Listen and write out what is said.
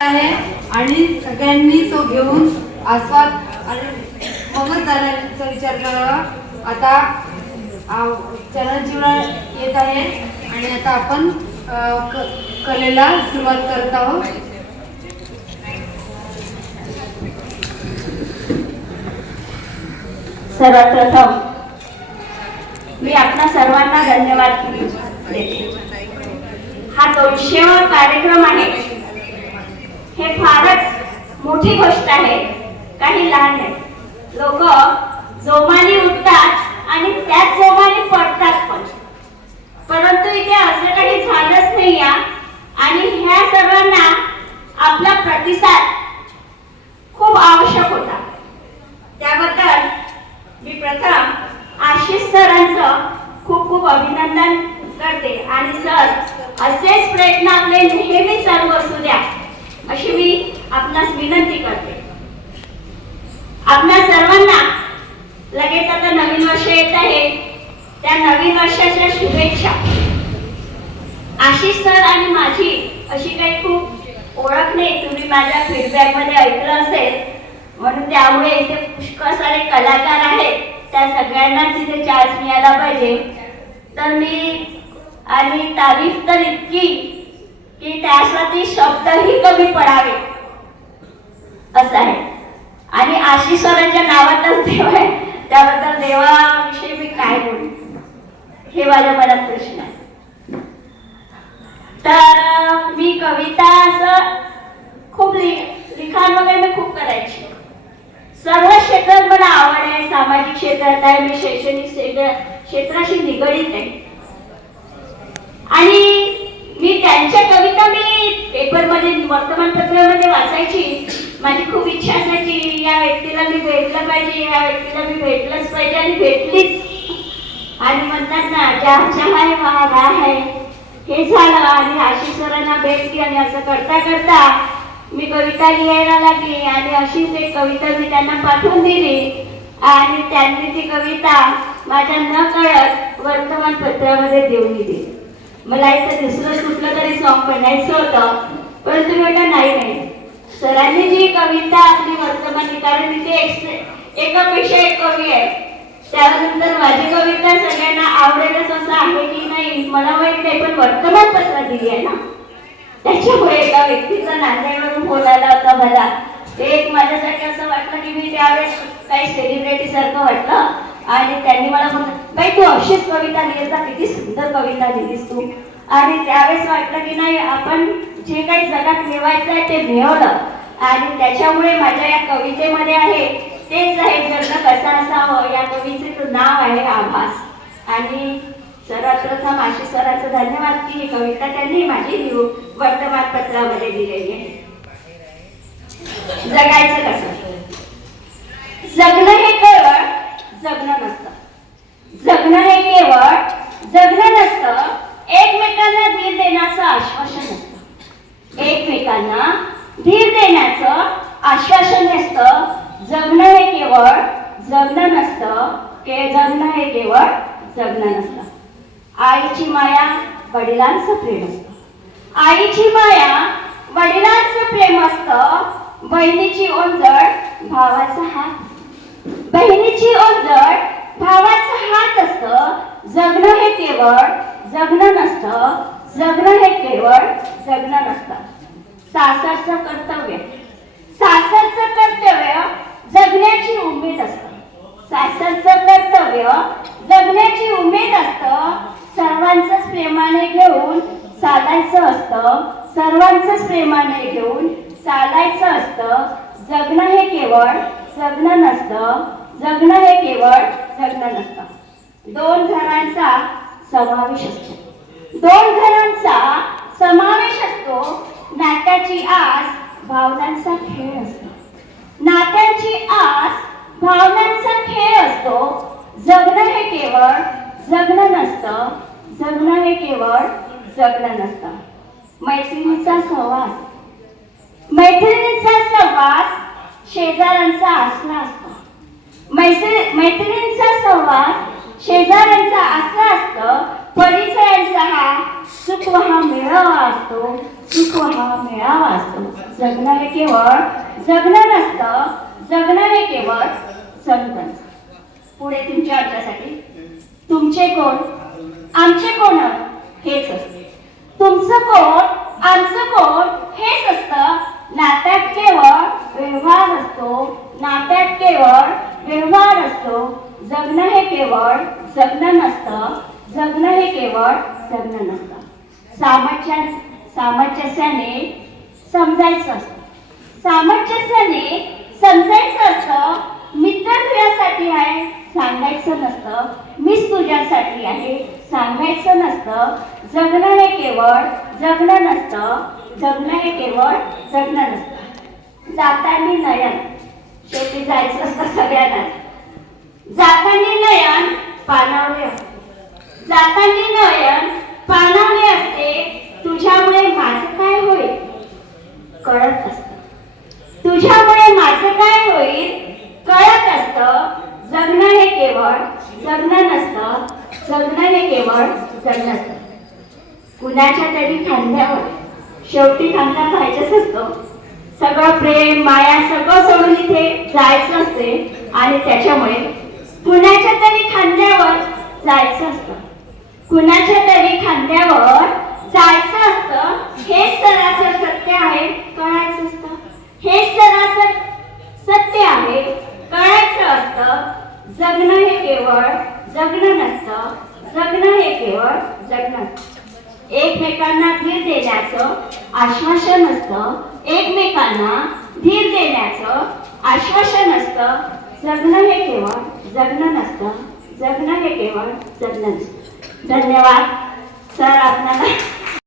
आहे आणि सगळ्यांनी तो घेऊन आस्वाद आणि मगच जाण्याचा विचार करावा। आता चरणजीवना येत आहे आणि आता आपण कलेला सुरुवात करत आहोत। सर्वप्रथम मी आपणा सर्वांना धन्यवाद देते। हा 200वा कार्यक्रम आहे। हे फारच मोठी गोष्ट आहे, काही लहान नाही। लोक जोमाने उठतात आणि त्याच जोमाने पडतात पण, परंतु इथे असं काही झालंच नाही आणि ह्या सर्वांना आपला प्रतिसाद खूप आवश्यक होता। त्याबद्दल मी प्रथम आशिष सरांचं खूप खूप अभिनंदन करते आणि सर असेच प्रयत्न आपले नेहमी चालू असू द्या अशी मी आपणास विनंती करते। आपणा सर्वांना लगेच आता नवीन वर्ष येत आहे, त्या नवीन वर्षाच्या शुभेच्छा। आशिष सर आणि माझी अशी काही खूप ओळख नाही, तुम्ही माझ्या फीडबॅक मध्ये ऐकलं असेल, म्हणून त्यामुळे इथे पुष्कळ सारे कलाकार आहेत, त्या सगळ्यांनाच इथे चान्स मिळाला पाहिजे। तर मी आणि तारीफ तर इतकी की त्यासाठी शब्दही कमी पडावे असं आहे। आणि आशिष सरांच्या नावातच देव आहे, त्याबद्दल देवाविषयी मी काय बोलू हे माझ्या मनात प्रश्न आहे। तर मी कविता असं खूप लिखाण वगैरे मी खूप करायची। सर्व क्षेत्रात मला आवड आहे, सामाजिक क्षेत्रात आहे, मी शैक्षणिक क्षेत्राशी निगडीत आहे आणि मी त्यांच्या कविता मी पेपरमध्ये वर्तमानपत्रामध्ये वाचायची। माझी खूप इच्छा असायची या व्यक्तीला मी भेटलं पाहिजे, या व्यक्तीला मी भेटलंच पाहिजे आणि भेटलीच। आणि म्हणतात ना ज्याच्या आहे वहा आहे, हे झालं आणि आशिष सरांना भेटली आणि असं करता करता मी कविता लिहायला लागली आणि अशीच एक कविता मी त्यांना पाठवून दिली आणि त्यांनी ती कविता माझ्या न कळत वर्तमानपत्रामध्ये देऊन दिली। मला इथं दुसरं कुठलं तरी सॉन्ग बनायचं होतं, परंतु मी म्हटलं नाही, सरांनी जी कविता आपली वर्तमान, कारण तिथे एकापेक्षा एक कवी आहे, त्यानंतर माझी कविता सगळ्यांना आवडेलच असं आहे की नाही मला माहित नाही, पण वर्तमानपत्रात दिली आहे ना, त्याच्यामुळे एका व्यक्तीचा नांदेडवरून फोन आला होता मला। ते एक माझ्यासाठी असं वाटलं की मी त्यावेळेस काही सेलिब्रिटी सारखं वाटलं आणि त्यांनी मला म्हटलं बाई तू अशीच कविता लिहित जा, किती सुंदर कविता लिहिलीस तू। आणि त्यावेळेस वाटलं की नाही आपण जे काही जगात मिळवायचं आहे ते मिळवलं आणि त्याच्यामुळे माझ्या या कवितेमध्ये आहे तेच आहे जगणं कसं असावं। या कवितेचं नाव आहे आभास आणि सर्वप्रथम आशिष सरांचं धन्यवाद की ही कविता त्यांनी माझी वर्तमानपत्रामध्ये दिलेली आहे। जगायचं कसं? जगणं हे केवळ जगणं नसतं, जगणं हे केवळ जगणं नसतं, एकमेकांना धीर देण्याचं आश्वासन असतं, एकमेकांना धीर देण्याचं आश्वासन असतं। जगणं हे केवळ जगणं नसतं, जगणं हे केवळ जगणं नसतं। आईची माया वडिलांचं प्रेम असतं, आईची माया वडिलांचं प्रेम असतं। बहिणीची ओंजळ भावाचा हात, बहिणीची ओंजळ भावाचा हात असतं। जगणं हे केवळ जगणं नसतं, जगणं हे केवळ जगणं नसतं। सासरचं कर्तव्य, सासरचं कर्तव्य जगण्याची उमेद असतं, सासरचं कर्तव्य जगण्याची उमेद असतं। सर्वांचंच प्रेमाने घेऊन चालायचं असतं, सर्वांचंच प्रेमाने घेऊन चालायचं असतं। जगणं हे केवळ जगणं नसतं, जगणं हे केवळ जगणं नसतं। दोन घरांचा समावेश असतो, दोन घरांचा समावेश असतो। नात्याची आस भावनांचा खेळ असतो, नात्यांची आस भावनांचा खेळ असतो। जगणं हे केवळ जगणं नसतं, जगणं हे केवळ जगणं नसतं। मैत्रिणीचा सहवास, मैत्रिणीचा सहवास शेजाऱ्यांचा आसरा असतो, मैत्रिणींचा सहवास शेजाऱ्यांचा आसरा असतं। परिचयांचा हा सुख हा मेळावा असतो, सुख हा मेळावा असतो. जगणं हे केवळ जगणं नसतं, जगणं हे केवळ संतन. पुढे तुमच्या अर्जासाठी तुमचे कोण आमचे कोण हेच असते. तुमचं कोण आमचं कोण हेच असतं. नात्यात केवळ व्यवहार असतो, नात्यात केवळ व्यवहार असतो. जगणं हे केवळ जगणं नसतं, जगणं हे केवळ जगणं नसतं. सामंजस्याने समजायचं असतं, सामंजस्याने समजायचं असतं. मित्र तुझ्यासाठी आहे सांगायचं नसतं, मीच तुझ्यासाठी आहे सांगायचं नसतं. जगणं हे केवळ जगणं नसतं, जगणं हे केवळ जगणं नसतं. जातानी नयन, शेवटी जायचं असतं सगळ्यांना. जातानी नयन पाणावले असते, जातानी नयन पाणावले असते. तुझ्यामुळे माझं काय होईल कळत असतं, तुझ्यामुळे माझं काय होईल कळत असतं. जगणं हे केवळ जगणं नसतं, जगणं हे केवळ जगणं असतं. कुणाच्या तरी खांद्यावर शेवटी खांदा पाहायचंच असतो. सगळं प्रेम माया सगळं सोडून इथे जायचं असते आणि त्याच्यामुळे कुणाच्या तरी खांद्यावर जायचं असतं, कुणाच्या तरी खांद्यावर जायचं असतं. हे सरासर सत्य आहे कळायचं असतं, हे सरासर सत्य आहे कळायचं असतं. जगणं हे केवळ जगणं नसतं, जगणं हे केवळ जगणं असतं. एकमेकांना धीर देण्याचं आश्वासन असतं, एकमेकांना धीर देण्याचं आश्वासन असतं. जगणं हे केवळ जगणं नसतं, जगणं हे केवळ जगणं नसतं. धन्यवाद सर. आपल्याला